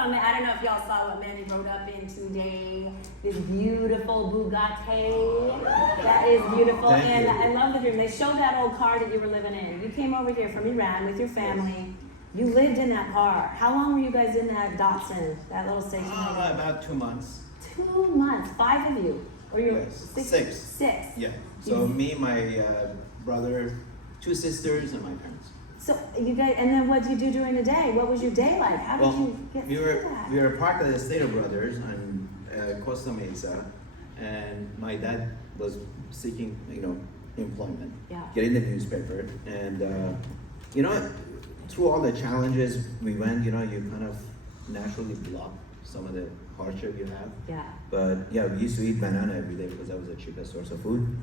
saw, I don't know if y'all saw what Manny rode up in today. This beautiful Bugatti. That is beautiful. Thank and you. I love the dream. They showed that old car that you were living in. You came over here from Iran with your family. You lived in that car. How long were you guys in that Datsun, that little station? About 2 months. 2 months, 5 of you. Or you Yes. six? Six. Yeah. So me, my brother, 2 sisters, and my parents. So you guys, and then what did you do during the day? What was your day like? How did Well, you get through that? we were part of the Stater Brothers on Costa Mesa, and my dad was seeking, employment, Yeah. getting the newspaper, and through all the challenges we went, you kind of naturally block some of the hardship you have. Yeah. But yeah, we used to eat banana every day because that was the cheapest source of food.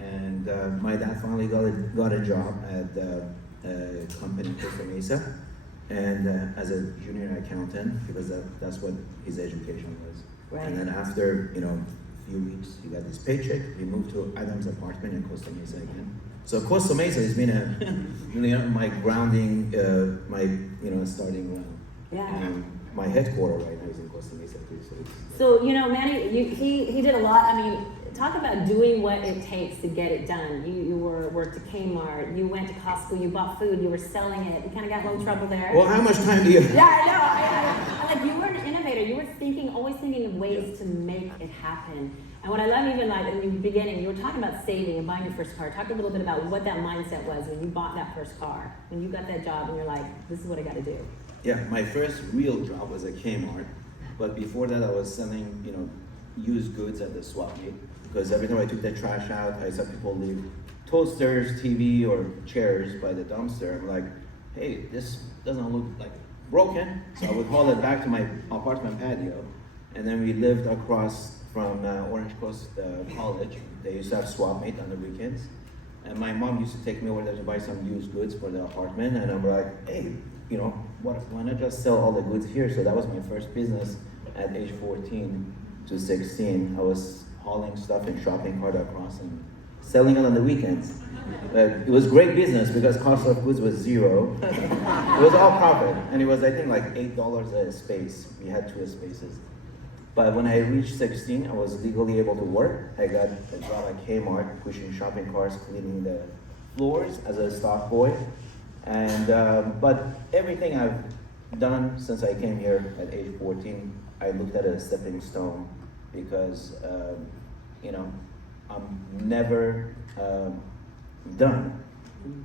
And my dad finally got a job at a company in Costa Mesa, and as a junior accountant, because that's what his education was. Right. And then after a few weeks, he got his paycheck. We moved to Adam's apartment in Costa Mesa again. So Costa Mesa has been my grounding, my starting ground. Yeah. And my headquarters right now is in Costa Mesa too. So Manny, he did a lot. I mean, talk about doing what it takes to get it done. You worked at Kmart. You went to Costco. You bought food. You were selling it. You kind of got in a little trouble there. Well, how much time do you? Yeah, I know. I like you were an innovator. You were always thinking of ways to make it happen. And what I love, even like in the beginning, you were talking about saving and buying your first car. Talk a little bit about what that mindset was when you bought that first car, when you got that job, and you're like, this is what I got to do. Yeah, my first real job was at Kmart, but before that I was selling, used goods at the swap meet, because every time I took the trash out, I saw people leave toasters, TV, or chairs by the dumpster. I'm like, hey, this doesn't look like broken. So I would haul it back to my apartment patio, and then we lived across from Orange Coast College. They used to have swap meet on the weekends, and my mom used to take me over there to buy some used goods for the apartment, and I'm like, hey, why not just sell all the goods here? So that was my first business at age 14 to 16. I was hauling stuff in shopping cart across and selling it on the weekends. It was great business because cost of goods was zero. It was all profit, and it was, I think, like $8 a space. We had 2 spaces. But when I reached 16, I was legally able to work. I got a job at Kmart, pushing shopping carts, cleaning the floors as a stock boy. And but everything I've done since I came here at age 14, I looked at it as a stepping stone, because I'm never done,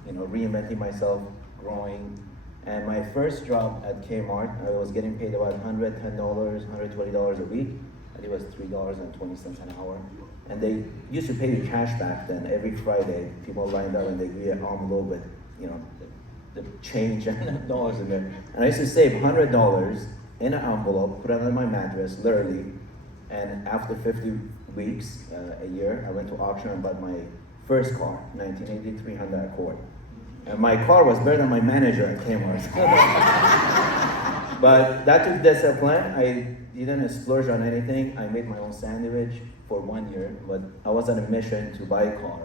reinventing myself, growing. And my first job at Kmart, I was getting paid about $110, $120 a week. I think it was $3.20 an hour. And they used to pay you cash back then. Every Friday, people lined up and they give you an envelope with, the change and dollars in there. And I used to save $100 in an envelope, put it on my mattress, literally. And after 50 weeks, a year, I went to auction and bought my first car, 1983 Honda Accord. And my car was better than my manager at Kmart. But that took discipline. I didn't splurge on anything. I made my own sandwich for 1 year, but I was on a mission to buy a car.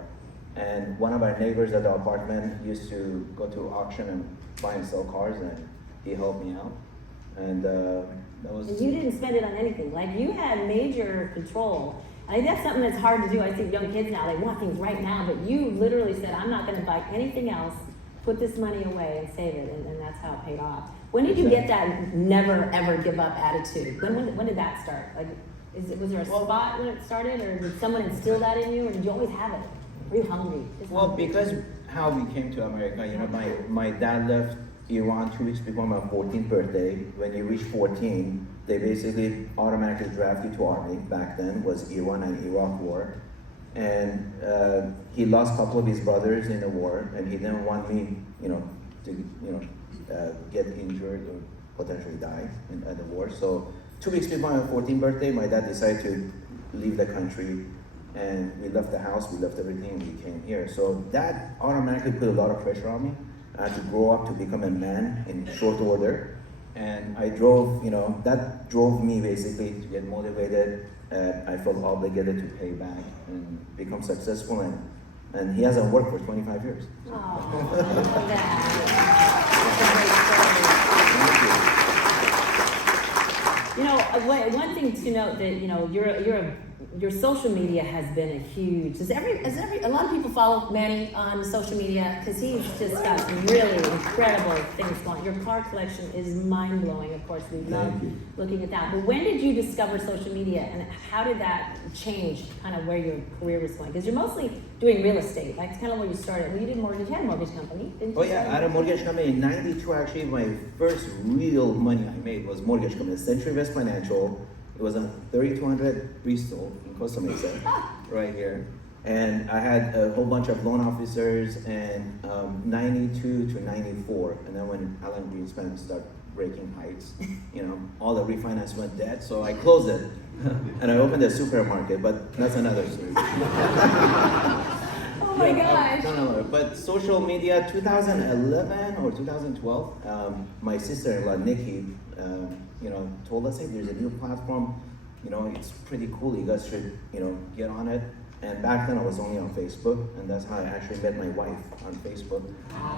And one of our neighbors at the apartment used to go to auction and buy and sell cars, and he helped me out. And that was... And you didn't spend it on anything. Like, you had major control. I think that's something that's hard to do. I see young kids now, they want things right now, but you literally said, I'm not going to buy anything else, put this money away and save it, and that's how it paid off. When did you get that never, ever give up attitude? When did that start? Like, was there a spot when it started, or did someone instill that in you, or did you always have it? Were you hungry? Well, because how we came to America, my dad left Iran 2 weeks before my 14th birthday. When you reach 14, they basically automatically draft you to army. Back then was Iran and Iraq war. And he lost a couple of his brothers in the war, and he didn't want me, to get injured or potentially die at the war. So 2 weeks before my 14th birthday, my dad decided to leave the country, and we left the house, we left everything, and we came here. So that automatically put a lot of pressure on me. I had to grow up to become a man in short order. And I drove, that drove me basically to get motivated. I felt obligated to pay back and become successful. And he hasn't worked for 25 years. Oh, I love that. one thing to note that, you know, your social media has been a huge, a lot of people follow Manny on social media because he's just got some really incredible things going. Your car collection is mind-blowing, of course, we love looking at that. But when did you discover social media and how did that change kind of where your career was going? Because you're mostly doing real estate, like kind of where you started. Well, you did mortgage, you had a mortgage company, didn't you? Oh yeah, I had a mortgage company in '92. Actually, my first real money I made was mortgage company, Century West Financial. It was on 3200 Bristol in Costa Mesa, right here. And I had a whole bunch of loan officers and 92 to 94. And then when Alan Greenspan started breaking heights, you know, all the refinance went dead. So I closed it and I opened a supermarket, but that's another story. Oh my gosh. But social media, 2011 or 2012, my sister-in-law, Nikki, you know, told us, hey, there's a new platform, you know, it's pretty cool, you guys should, you know, get on it. And back then I was only on Facebook, and that's how I actually met my wife on Facebook.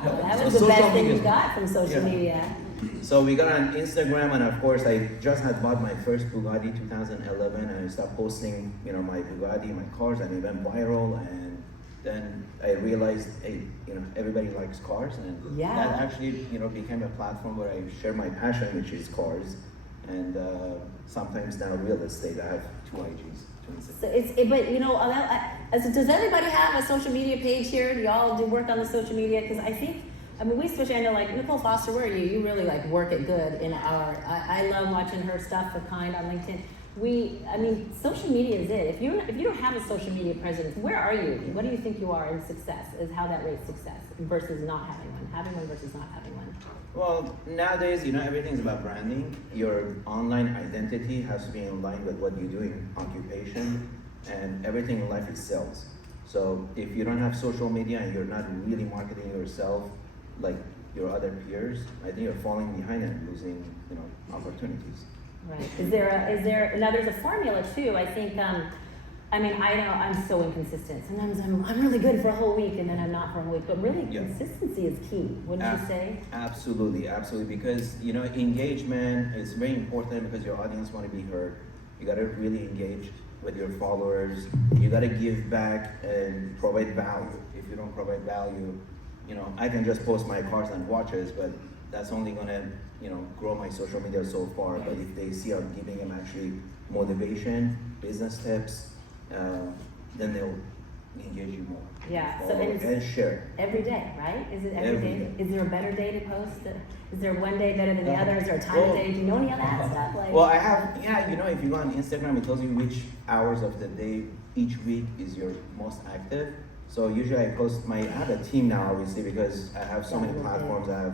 That was the best thing you got from social media. So we got on Instagram, and of course I just had bought my first Bugatti 2011, and I started posting, you know, my Bugatti, my cars, and it went viral. And then I realized, hey, you know, everybody likes cars, and that actually, you know, became a platform where I share my passion, which is cars, and sometimes now real estate. I have 2 IGs. So but you know, does everybody have a social media page here? Do y'all do work on the social media? Because I think, I mean, we especially, I know, like, Nicole Foster, where are you? You really, like, work it good in I love watching her stuff for Kind on LinkedIn. I mean, social media is it. If you don't have a social media presence, where are you? What do you think you are in success? Is how that rates success versus not having one versus not having one? Well, nowadays, you know, everything's about branding. Your online identity has to be in line with what you do in occupation, and everything in life is sales. So if you don't have social media and you're not really marketing yourself like your other peers, I think you're falling behind and losing, you know, opportunities. Right. Is there now there's a formula too. I think I mean, I know I'm so inconsistent. Sometimes I'm really good for a whole week and then I'm not for a week. But really, consistency is key, wouldn't you say? Absolutely, absolutely. Because, you know, engagement is very important because your audience want to be heard. You got to really engage with your followers. You got to give back and provide value. If you don't provide value, you know, I can just post my cars and watches, but that's only going to, you know, grow my social media so far. But if they see I'm giving them actually motivation, business tips, then they'll engage you more. Yeah, so and share. Every day, right? Is it every day? Is there a better day to post? Is there one day better than the other? Is there a time of day? Do you know any of that stuff? Like, well, I have, you know, if you go on Instagram, it tells you which hours of the day each week is your most active. So usually I have a team now, obviously, because I have so many platforms. I have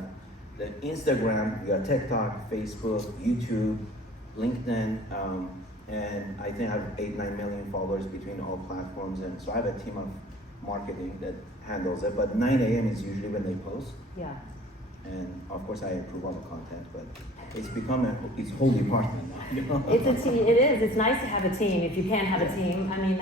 the Instagram, we got TikTok, Facebook, YouTube, LinkedIn, and I think I have 8-9 million followers between all platforms. And so I have a team of marketing that handles it. But 9 a.m. is usually when they post. Yeah. And of course I approve all the content, but it's become it's wholly part of it now. You know? It's a team. It is. It's nice to have a team. If you can have a team, I mean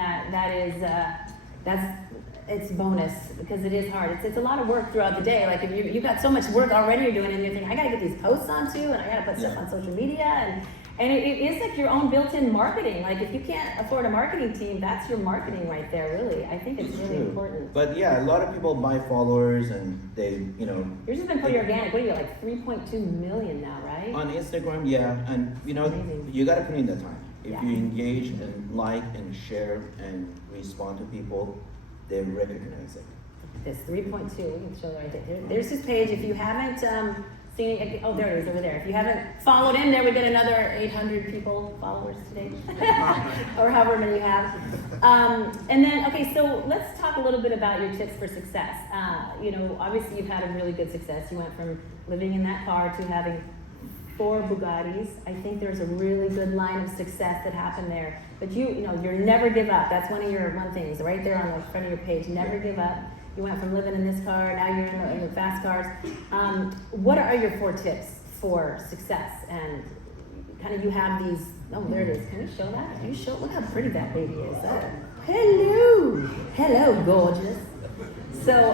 it's bonus because it is hard. It's a lot of work throughout the day. Like if you've got so much work already you're doing, and you're thinking, I got to get these posts onto, and I got to put stuff on social media, and it is like your own built-in marketing. Like if you can't afford a marketing team, that's your marketing right there. Really, I think it's really important. But yeah, a lot of people buy followers, and they, you know. Yours has been pretty organic. What are you, like 3.2 million now, right? On Instagram, yeah, and you know, you got to put in the time. If you engage and like and share and respond to people, they recognize it. This 3.2, we can show right there. There's his page. If you haven't seen it, oh, there it is over there. If you haven't followed him, there we get another 800 people, followers today, or however many you have. And then, okay, so let's talk a little bit about your tips for success. You know, obviously you've had a really good success. You went from living in that car to having 4 Bugattis. I think there's a really good line of success that happened there. But you know, you're never give up. That's one of your things right there on the front of your page. Never give up. You went from living in this car, now you're in the fast cars. What are your 4 tips for success? And kind of you have these. Oh, there it is. Can you show that? Can you show? Look how pretty that baby is. Hello, gorgeous. So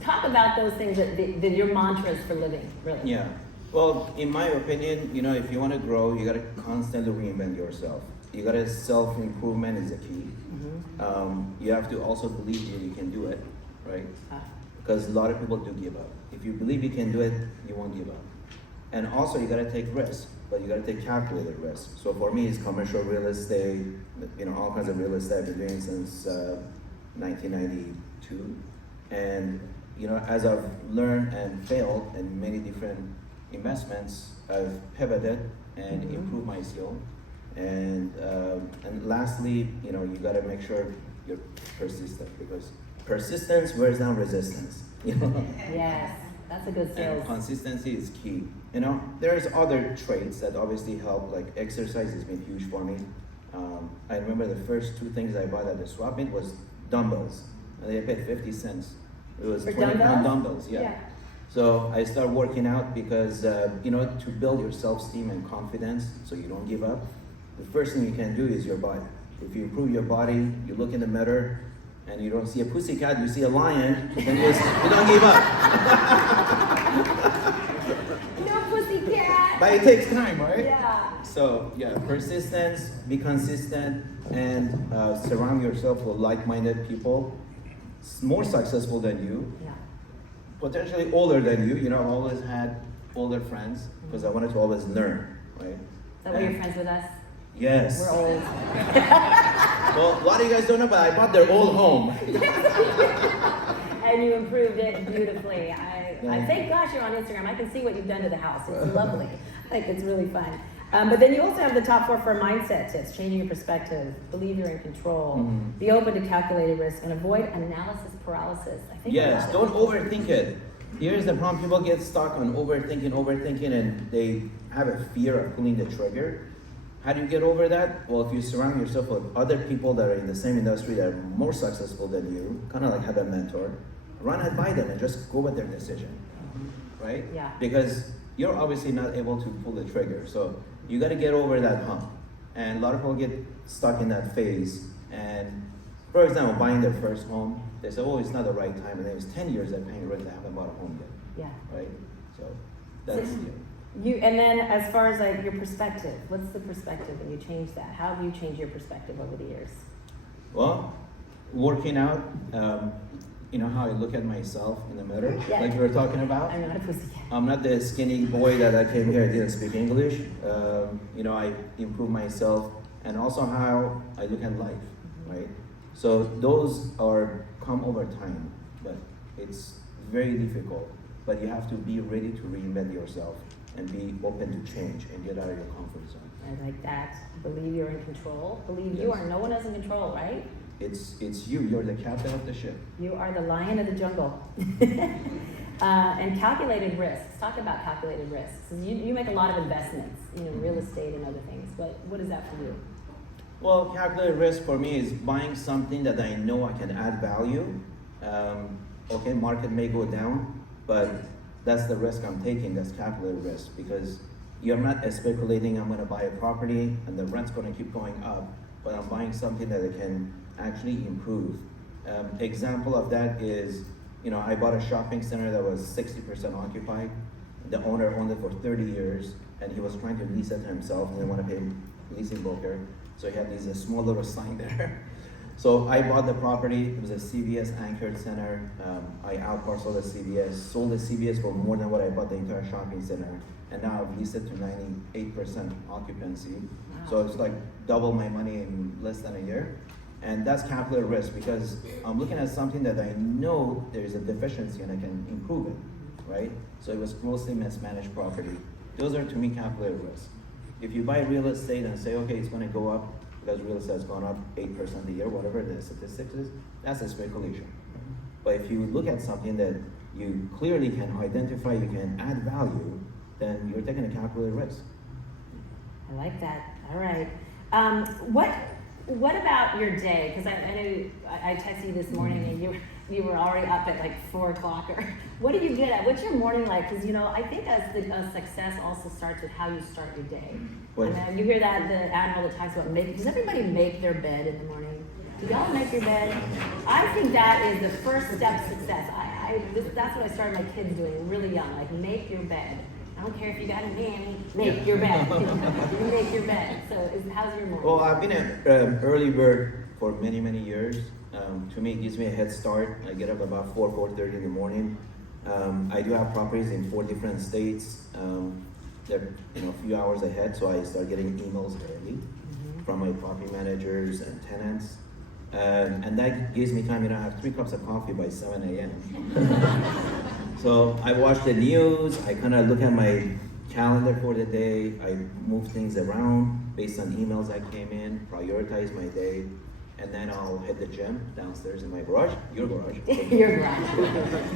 talk about those things that your mantras for living, really. Yeah. Well, in my opinion, if you want to grow, you got to constantly reinvent yourself. You got to self-improvement is the key. You have to also believe that you can do it, right? Because a lot of people do give up. If you believe you can do it, you won't give up. And also you got to take risks, but you got to take calculated risks. So for me, it's commercial real estate, all kinds of real estate I've been doing since 1992. And as I've learned and failed in many different investments, I've pivoted and improved my skill. And lastly, you got to make sure you're persistent, because persistence wears down resistance. Yes, that's a good sales. And consistency is key. There's other traits that obviously help, like exercise has been huge for me. I remember the first 2 things I bought at the swap meet was dumbbells. And they paid 50 cents. It was For 20-pound dumbbells, yeah. So I started working out because, to build your self-esteem and confidence so you don't give up, the first thing you can do is your body. If you improve your body, you look in the mirror, and you don't see a pussycat, you see a lion, then you don't give up. No pussycat! But it takes time, right? Yeah. So, persistence, be consistent, and surround yourself with like-minded people, more successful than you, potentially older than you. I've always had older friends because I wanted to always learn, right? Is that why you're friends with us? Yes. We're old. Well, a lot of you guys don't know, but I bought their old home. And you improved it beautifully. I thank gosh you're on Instagram. I can see what you've done to the house. It's lovely. I think it's really fun. But then you also have the top 4 for mindset tips: changing your perspective, believe you're in control, be open to calculated risk, and avoid analysis paralysis. I think don't overthink it. Here's the problem: people get stuck on overthinking, and they have a fear of pulling the trigger. How do you get over that? Well, if you surround yourself with other people that are in the same industry that are more successful than you, kind of like have a mentor, run it by them and just go with their decision, right? Yeah. Because you're obviously not able to pull the trigger, so you got to get over that hump. And a lot of people get stuck in that phase. And for example, buying their first home, they say, "Oh, it's not the right time," and it was 10 years they're paying rent, they haven't bought a home yet. Yeah. Right. So that's And then as far as like your perspective, what's the perspective when you change that? How have you changed your perspective over the years? Well, working out, how I look at myself in the mirror, like we were talking about. I'm not a pussycat. I'm not the skinny boy that I came here, I didn't speak English. I improve myself, and also how I look at life, right? So those come over time, but it's very difficult. But you have to be ready to reinvent yourself and be open to change and get out of your comfort zone. I like that. Believe you're in control. Believe you are. No one else in control, right? It's you. You're the captain of the ship. You are the lion of the jungle. And calculated risks. Talk about calculated risks. You make a lot of investments, real estate and other things. But what is that for you? Well, calculated risk for me is buying something that I know I can add value. Okay, market may go down, but that's the risk I'm taking. That's calculated risk, because you're not speculating I'm going to buy a property and the rent's going to keep going up, but I'm buying something that I can actually improve. Example of that is, I bought a shopping center that was 60% occupied. The owner owned it for 30 years, and he was trying to lease it to himself, and didn't want to pay leasing broker. So he had this small little sign there. So I bought the property. It was a CVS anchored center. I outparceled the CVS, sold the CVS for more than what I bought the entire shopping center, and now I've leased it to 98% occupancy. Wow. So it's like double my money in less than a year. And that's calculated risk, because I'm looking at something that I know there's a deficiency and I can improve it, right? So it was grossly mismanaged property. Those are, to me, calculated risk. If you buy real estate and say, okay, it's going to go up because real estate has gone up 8% a year, whatever the statistics is, that's a speculation. But if you look at something that you clearly can identify, you can add value, then you're taking a calculated risk. I like that. All right. What about your day? Because I know I texted you this morning and you were already up at like 4 o'clock. Or what do you get at? What's your morning like? Because I think a success also starts with how you start your day. And you hear that the admiral that talks about does everybody make their bed in the morning? Do y'all make your bed? I think that is the first step to success. That's what I started my kids doing really young. Like, make your bed. don't care if you got a nanny, make your bed. You make your bed. So how's your morning? Well, I've been an early bird for many, many years. To me, it gives me a head start. I get up about 4:30 in the morning. I do have properties in 4 different states. They're a few hours ahead, so I start getting emails early from my property managers and tenants. And that gives me time, I have 3 cups of coffee by 7 a.m. So I watch the news, I kind of look at my calendar for the day, I move things around based on emails that came in, prioritize my day, and then I'll hit the gym downstairs in my garage, your garage. Your garage.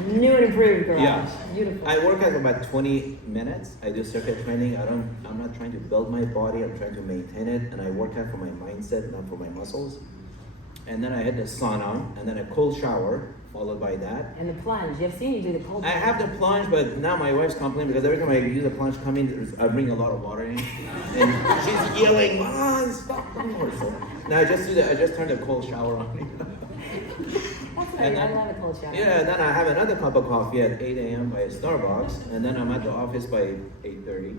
New and improved garage. Yeah. Beautiful. I work out for about 20 minutes. I do circuit training. I'm not trying to build my body, I'm trying to maintain it, and I work out for my mindset, not for my muscles. And then I hit the sauna, and then a cold shower, followed by that. And the plunge. I've seen you do the cold I have the plunge, but now my wife's complaining because every time I use a plunge I bring a lot of water in. And she's yelling, "Mom, stop!" Now I just turned the cold shower on. That's right. I love a cold shower. Yeah, then I have another cup of coffee at 8 a.m. by Starbucks, and then I'm at the office by 8:30.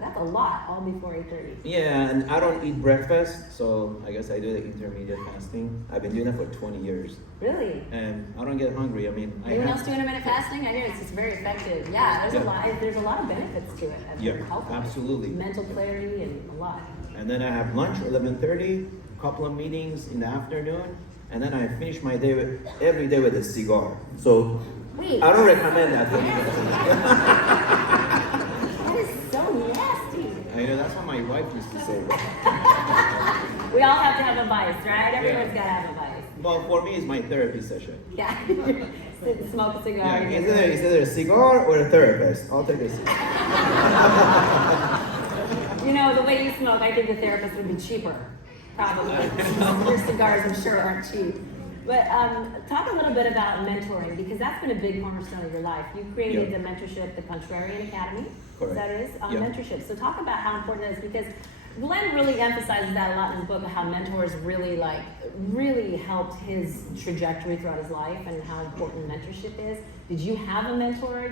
That's a lot, all before 8:30. Yeah, and I don't eat breakfast, so I guess I do the intermediate fasting. I've been doing that for 20 years. Really? And I don't get hungry. I mean, Anyone else doing intermittent fasting? I hear it's very effective. Yeah, there's a lot of benefits to it. Yeah, Health, absolutely. mental clarity and a lot. And then I have lunch 11:30, couple of meetings in the afternoon, and then I finish my day every day with a cigar. So Wait. I don't recommend that. That is so nasty. I know that's what my wife used to say. We all have to have a vice, right? Everyone's got to have a vice. Well, for me, it's my therapy session. Yeah. Sit and smoke a cigar. Yeah, it's either a cigar or a therapist. I'll take a cigar. The way you smoke, I think the therapist would be cheaper. Probably. Your cigars, I'm sure, aren't cheap. But talk a little bit about mentoring, because that's been a big cornerstone of your life. You created the mentorship, the Contrarian Academy. Correct. That is Yeah. mentorship. So talk about how important it is, because Glenn really emphasizes that a lot in his book, of how mentors really helped his trajectory throughout his life and how important mentorship is. Did you have a mentor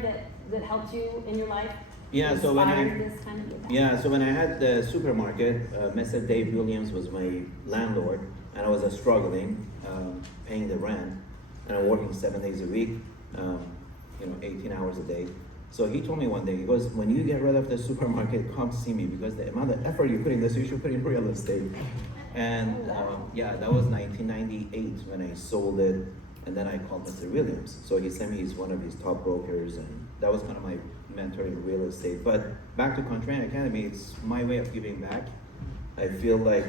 that helped you in your life? Yeah, so when I had the supermarket, Mr. Dave Williams was my landlord, and I was struggling paying the rent, and I'm working 7 days a week, 18 hours a day. So he told me one day, he goes, "When you get rid of the supermarket, come see me, because the amount of effort you put in this, you should put in real estate." And that was 1998 when I sold it, and then I called Mr. Williams. So he sent me, he's one of his top brokers, and that was kind of my mentor in real estate. But back to Contrarian Academy, it's my way of giving back. I feel like,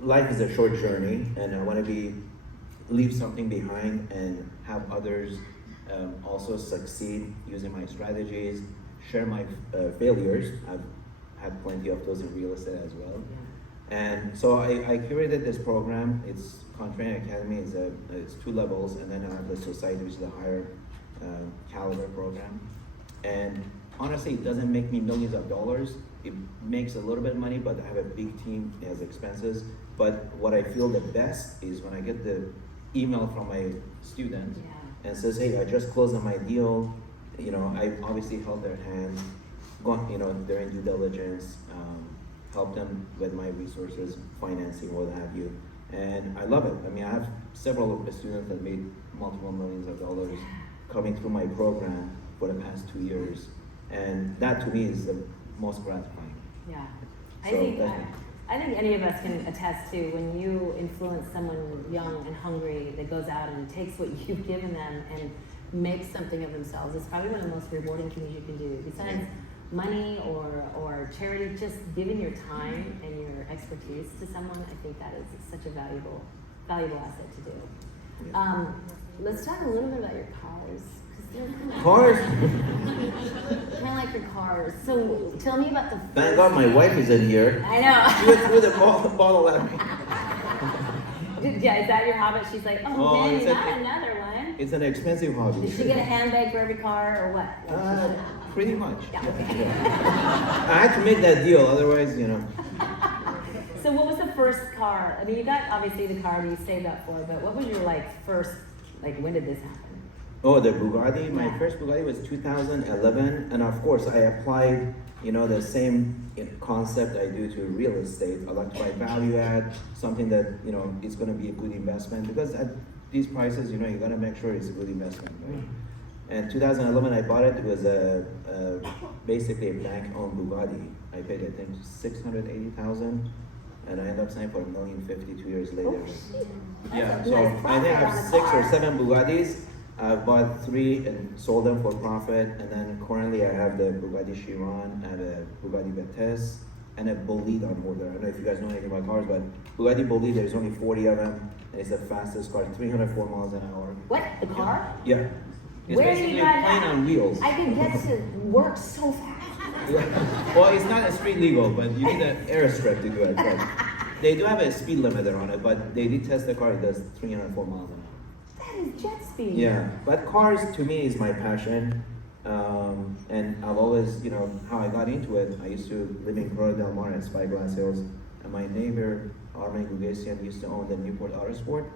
life is a short journey, and I want to leave something behind and have others also succeed using my strategies, share my failures. I've had plenty of those in real estate as well. And so I curated this program. It's Contrarian Academy. It's 2 levels, and then I have the Society, which is a higher caliber program. And honestly, it doesn't make me millions of dollars. It makes a little bit of money, but I have a big team, it has expenses. But what I feel the best is when I get the email from my student and says, "Hey, I just closed on my deal." I obviously held their hand, they're in due diligence, help them with my resources, financing, what have you. And I love it. I mean, I have several of the students that made multiple millions of dollars coming through my program for the past 2 years. And that to me is the most gratifying. Yeah. So I think any of us can attest to when you influence someone young and hungry that goes out and takes what you've given them and makes something of themselves. It's probably one of the most rewarding things you can do. Besides money or charity, just giving your time and your expertise to someone, I think that is such a valuable asset to do. Let's talk a little bit about your cars. Cars? Kind of like your cars. So tell me about the first. Thank God my wife is in here. I know. She went through the bottle at me. Yeah, is that your hobby? She's like, Manny, not another one. It's an expensive hobby. Did she get a handbag for every car or what? Pretty much. Yeah. I had to make that deal, otherwise, So what was the first car? I mean, you got obviously the car that you saved up for, but what was your first, when did this happen? Oh, the Bugatti. My Yeah. first Bugatti was 2011, and of course I applied, the same concept I do to real estate. I like to buy value add, something that it's going to be a good investment because at these prices, you got to make sure it's a good investment, right? And 2011, I bought it. It was basically a bank-owned Bugatti. I paid I think 680,000, and I ended up selling for $1,050,000 2 years later. Yeah, That's a so nice I think I profit on have a 6 or car. 7 Bugattis. I've bought 3 and sold them for profit, and then currently I have the Bugatti Chiron and a Bugatti Vitesse and a Bolide on order. I don't know if you guys know anything about cars, but Bugatti Bolide, there's only 40 of them. And it's the fastest car, 304 miles an hour. What, the car? Yeah. It's Where do you basically a drive plane that? on wheels. I can get to work so fast. Yeah. Well, it's not a street legal, but you need an airstrip to do it. But they do have a speed limiter on it, but they did test the car. It does 304 miles an hour. That is jet speed. Yeah, but cars to me is my passion, and I've always, how I got into it. I used to live in Corona Del Mar at Spyglass Hills, and my neighbor Armin Gugasian used to own the Newport Autosport,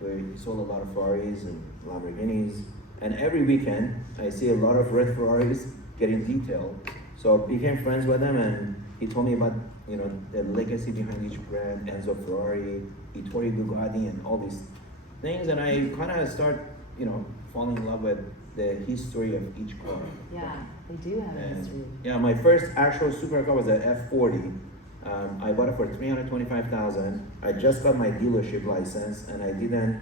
where he sold a lot of Ferraris and Lamborghinis. And every weekend, I see a lot of red Ferraris getting detailed. So I became friends with him, and he told me about, the legacy behind each brand, Enzo Ferrari, Ettore Bugatti, and all these things. And I kind of start, falling in love with the history of each car. Yeah, they do have a history. Yeah, my first actual supercar was an F40. I bought it for $325,000. I just got my dealership license, and I didn't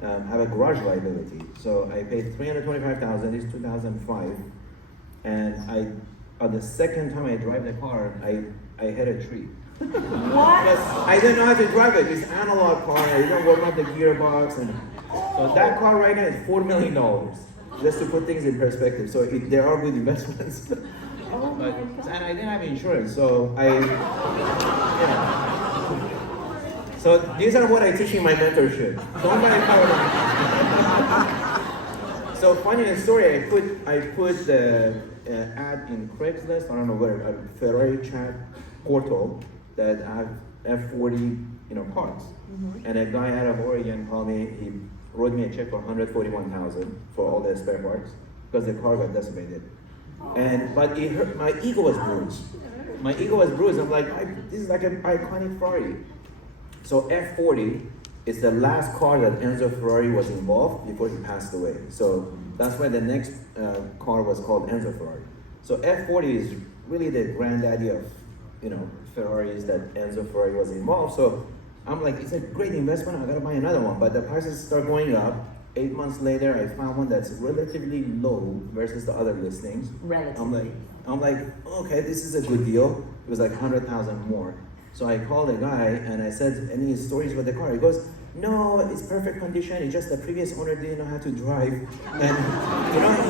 have a garage liability. So I paid $325,000. It's 2005, and on the second time I drive the car, I hit a tree. What? Because I didn't know how to drive it. It's an analog car. I didn't warm up the gearbox, and so that car right now is $4 million. Just to put things in perspective. So there are good investments. Oh my But, God. and I didn't have insurance, so So these are what I teach in my mentorship. Don't buy a car. So funny story. I put the ad in Craigslist. I don't know where. A Ferrari chat portal that have F40 parts. Mm-hmm. And a guy out of Oregon called me. He wrote me a check for $141,000 for all the spare parts because the car got decimated. But it hurt. My ego was bruised. My ego was bruised. I'm like, this is like an iconic Ferrari. So F40 is the last car that Enzo Ferrari was involved before he passed away. So that's why the next car was called Enzo Ferrari. So F40 is really the granddaddy of Ferraris that Enzo Ferrari was involved. So I'm like, it's a great investment. I gotta buy another one. But the prices start going up. 8 months later, I found one that's relatively low versus the other listings. Relatively. I'm like, okay, this is a good deal. It was like 100,000 more. So I called the guy and I said, any stories with the car? He goes, no, it's perfect condition. It's just the previous owner didn't know how to drive. And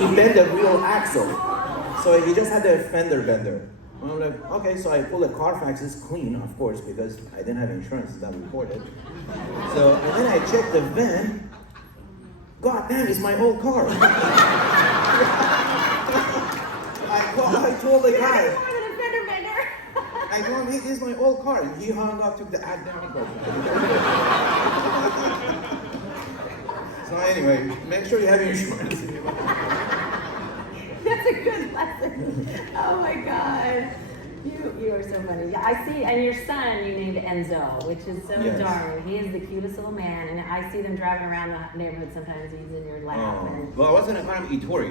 he bent the wheel axle. So he just had the fender bender. And I'm like, okay, so I pull the Carfax, it's clean, of course, because I didn't have insurance, it's not reported. So, and then I checked the VIN. God damn, it's my old car. I told the guy. I told him, hey, this is my old car. And he hung up, took the ad down. So anyway, make sure you have insurance. That's a good lesson. Oh my God. You are so funny. Yeah, I see, and your son you named Enzo, which is so Yes. darling. He is the cutest little man, and I see them driving around the neighborhood sometimes. He's in your lap. And Well, I was gonna call him Ettore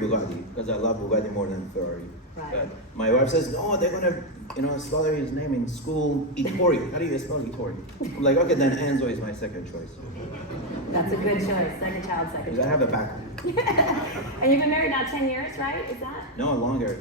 Bugatti, because I love Bugatti more than Ferrari. Right. But my wife says, no, they're gonna spell his name in school, Ettore. How do you spell Ettore? I'm like, okay, then Enzo is my second choice. that's a good choice. Second child, second Because I choice. have a back. And you've been married now 10 years, right? Is that? No, longer,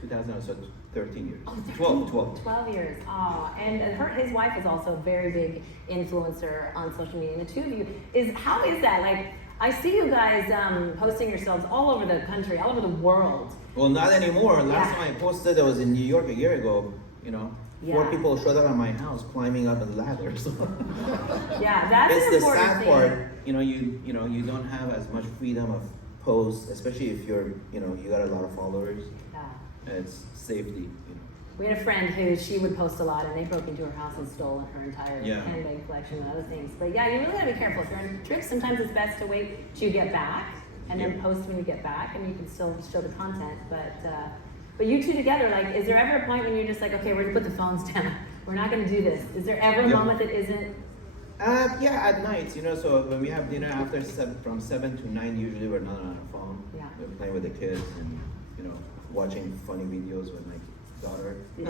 2000, so 13 years. Oh, 13. 12. 12 years. Oh, and his wife is also a very big influencer on social media. And the two of you, how is that? Like, I see you guys posting yourselves all over the country, all over the world. Well, not anymore. Last Yeah. time I posted, I was in New York a year ago. Four Yeah. people showed up at my house climbing up a ladder. So Yeah, that's it's an the important sad thing. part. You don't have as much freedom of posts, especially if you got a lot of followers. Yeah. It's safety. We had a friend who she would post a lot, and they broke into her house and stole her entire Yeah. handbag collection and other things. But yeah, you really gotta be careful. If you're on trips, sometimes it's best to wait till you get back and then post when you get back. I mean, you can still show the content, but you two together, like, is there ever a point when you're just like, okay, we're gonna put the phones down. We're not gonna do this. Is there ever a moment that isn't? Yeah, at night, so when we have dinner after from 7 to 9, usually we're not on our phone. Yeah. We're playing with the kids and, watching funny videos with my daughter. It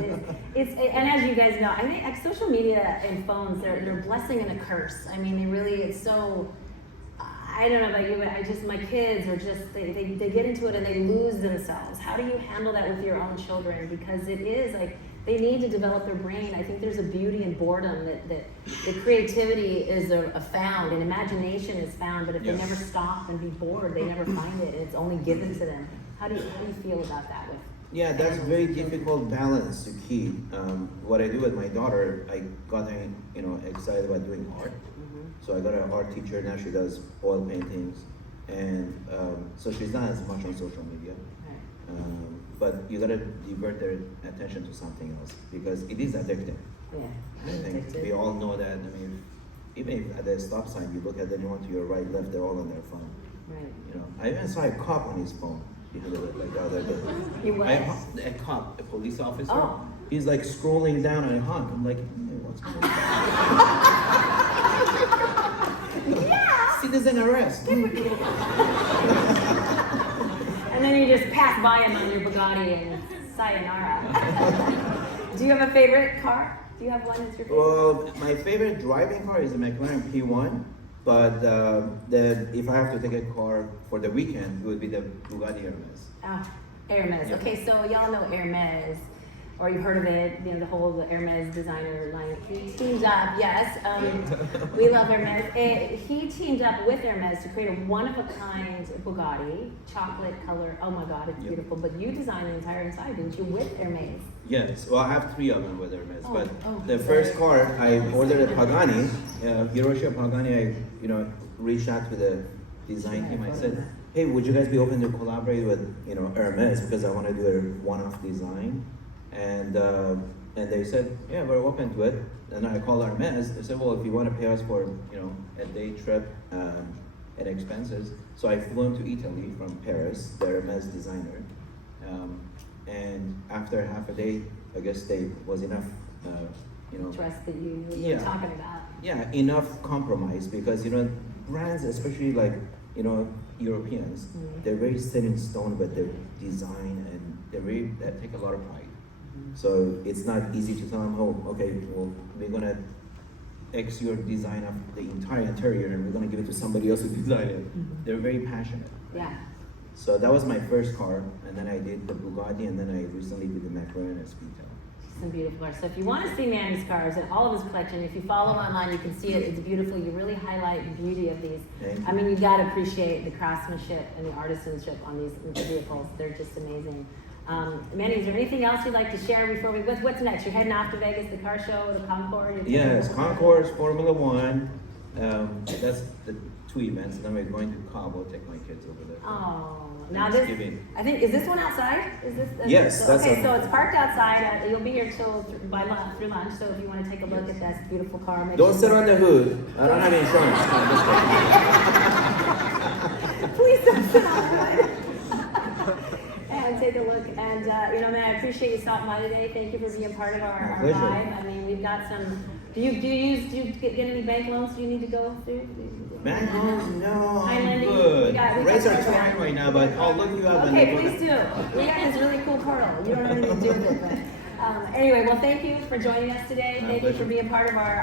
is. And as you guys know, I think like, social media and phones, they're a blessing and a curse. I mean, it's so, I don't know about you, but my kids are just, they get into it and they lose themselves. How do you handle that with your own children? Because it is like, they need to develop their brain. I think there's a beauty in boredom that creativity is found and imagination is found, but if they never stop and be bored, they never find it. It's only given to them. How do you feel about that? Yeah, that's a very difficult balance to keep. What I do with my daughter, I got her, excited about doing art. So I got an art teacher, now she does oil paintings. And so she's not as much on social media. But you gotta divert their attention to something else because it is addictive. Yeah, I think addictive. we all know that. I mean, even if at the stop sign you look at anyone to your right, left, they're all on their phone. Right. I even saw a cop on his phone like the other day. He was? A cop, a police officer. Oh. He's like scrolling down and I honk. I'm like, hey, what's going on? Yeah. Citizen arrest. And then you just pass by him on your Bugatti and sayonara. Do you have a favorite car? Do you have one that's your favorite? Well, my favorite driving car is a McLaren P1, but if I have to take a car for the weekend, it would be the Bugatti Hermes. Oh, Hermes. Yeah. Okay, so y'all know Hermes, or you've heard of it, the whole Hermes designer line. He teamed up, yes, we love Hermes. He teamed up with Hermes to create a one-of-a-kind Bugatti, chocolate color. Oh my God, it's beautiful. But you designed the entire inside, didn't you, with Hermes? Yes, well, I have 3 of them with Hermes, Oh, but oh, the sorry. first car I ordered a Pagani, Hiroshi Pagani. I reached out to the design team. I said, hey, would you guys be open to collaborate with Hermes because I want to do a one-off design? And they said, yeah, we're open to it. And I called Hermes. They said, well, if you want to pay us for a day trip and expenses. So I flew him to Italy from Paris, the Hermes designer. And after half a day, I guess they was enough, Trust that you were talking about. Yeah, enough compromise because brands, especially like Europeans, they're very set in stone with their design and they take a lot of pride. So it's not easy to tell them, oh, okay, well, we're gonna X your design of the entire interior and we're gonna give it to somebody else to design it. They're very passionate. Yeah. So that was my first car, and then I did the Bugatti, and then I recently did the McLaren Speedtail. Some beautiful cars. So if you want to see Manny's cars and all of his collection, if you follow online, you can see it. It's beautiful. You really highlight the beauty of these. I mean, you got to appreciate the craftsmanship and the artisanship on these vehicles. They're just amazing. Manny, is there anything else you'd like to share before we? What's next? You're heading off to Vegas, the car show, the Concours. Yes, Concours, Formula One. That's the 2 events. Then we're going to Cabo. Take my kids over there. Oh, now this. I think is this one outside? Is this? Yes, that's okay. So it's parked outside. You'll be here till through lunch. So if you want to take a look at that beautiful car, don't sit on the hood. I don't have insurance. Please don't sit on the hood. And take a look. And man, I appreciate you stopping by today. Thank you for being part of our ride. I mean, we've got some. Do you get any bank loans? Do you need to go through? Bank loans? No, Hi, I'm Mandy. good. We got Rates are too high right now, but I'll look you up. Okay, please do. We got this really cool portal. You don't have anything to do with it, but anyway. Well, thank you for joining us today. Thank you for being part of our